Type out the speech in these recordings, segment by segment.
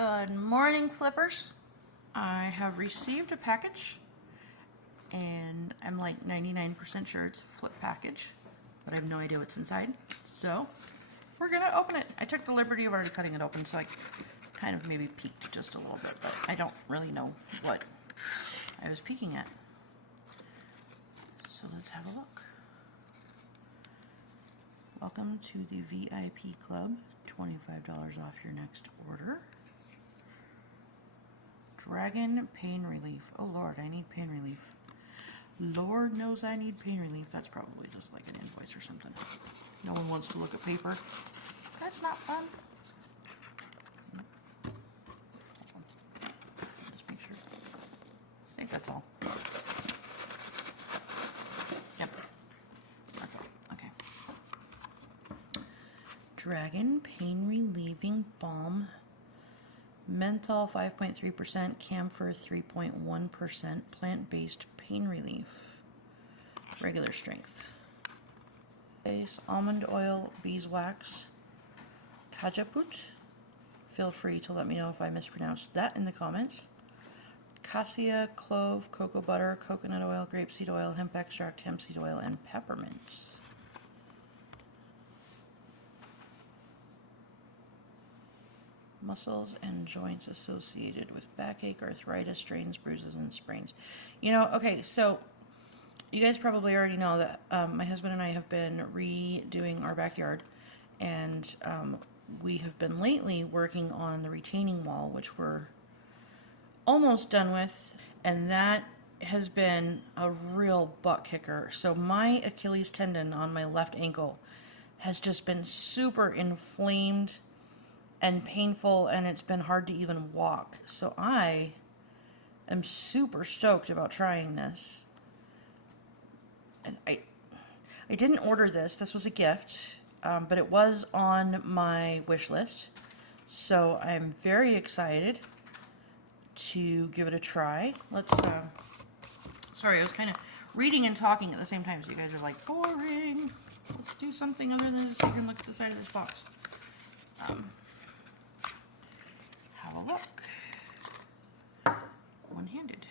Good morning, flippers. I have received a package and I'm like 99% sure it's a flip package, but I have no idea what's inside. So we're gonna open it. I took the liberty of already cutting it open, so I kind of maybe peeked just a little bit, but I don't really know what I was peeking at. So let's have a look. Welcome to the VIP Club, $25 off your next order. Dragon Pain Relief. Oh Lord, I need pain relief. Lord knows I need pain relief. That's probably just like an invoice or something. No one wants to look at paper. That's not fun. Just make sure. I think that's all. Yep. That's all. Okay. Dragon Pain Relieving Balm. Menthol 5.3%, camphor 3.1%, plant-based pain relief. Regular strength. Base, almond oil, beeswax, cajaput. Feel free to let me know if I mispronounced that in the comments. Cassia, clove, cocoa butter, coconut oil, grapeseed oil, hemp extract, hemp seed oil, and peppermint. Muscles and joints associated with backache, arthritis, strains, bruises, and sprains. You know, okay, so you guys probably already know that my husband and I have been redoing our backyard, and we have been lately working on the retaining wall, which we're almost done with, and that has been a real butt kicker. So my Achilles tendon on my left ankle has just been super inflamed and painful, and it's been hard to even walk. So I am super stoked about trying this. And I didn't order this. This was a gift, but it was on my wish list. So I'm very excited to give it a try. Let's, sorry, I was kind of reading and talking at the same time, so you guys are like, boring. Let's do something other than just sit here and look at the side of this box. Have a look. One-handed.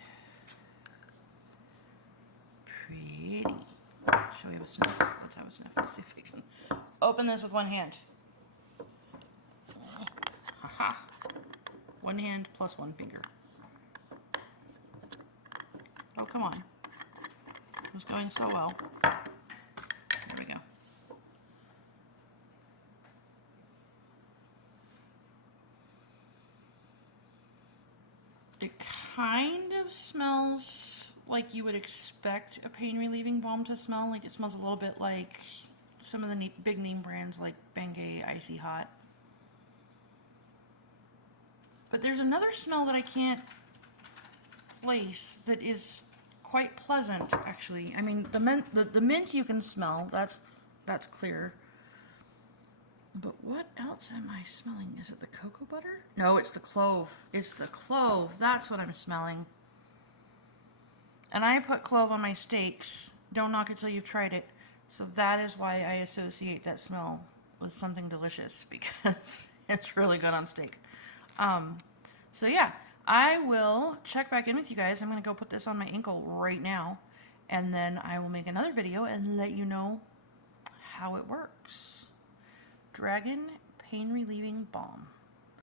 Pretty. Shall we have a sniff? Let's have a sniff. Let's see if we can open this with one hand. Haha. One hand plus one finger. Oh, come on. It was going so well. There we go. It kind of smells like you would expect a pain relieving balm to smell. Like it smells a little bit like some of the big name brands like Bengay Icy Hot. But there's another smell that I can't place that is quite pleasant, actually. I mean, the mint you can smell. That's clear. But what else am I smelling? Is it the cocoa butter? No, it's the clove. It's the clove. That's what I'm smelling. And I put clove on my steaks. Don't knock it till you've tried it. So that is why I associate that smell with something delicious, because it's really good on steak. So yeah, I will check back in with you guys. I'm going to go put this on my ankle right now, and then I will make another video and let you know how it works. Dragon Pain Relieving Balm.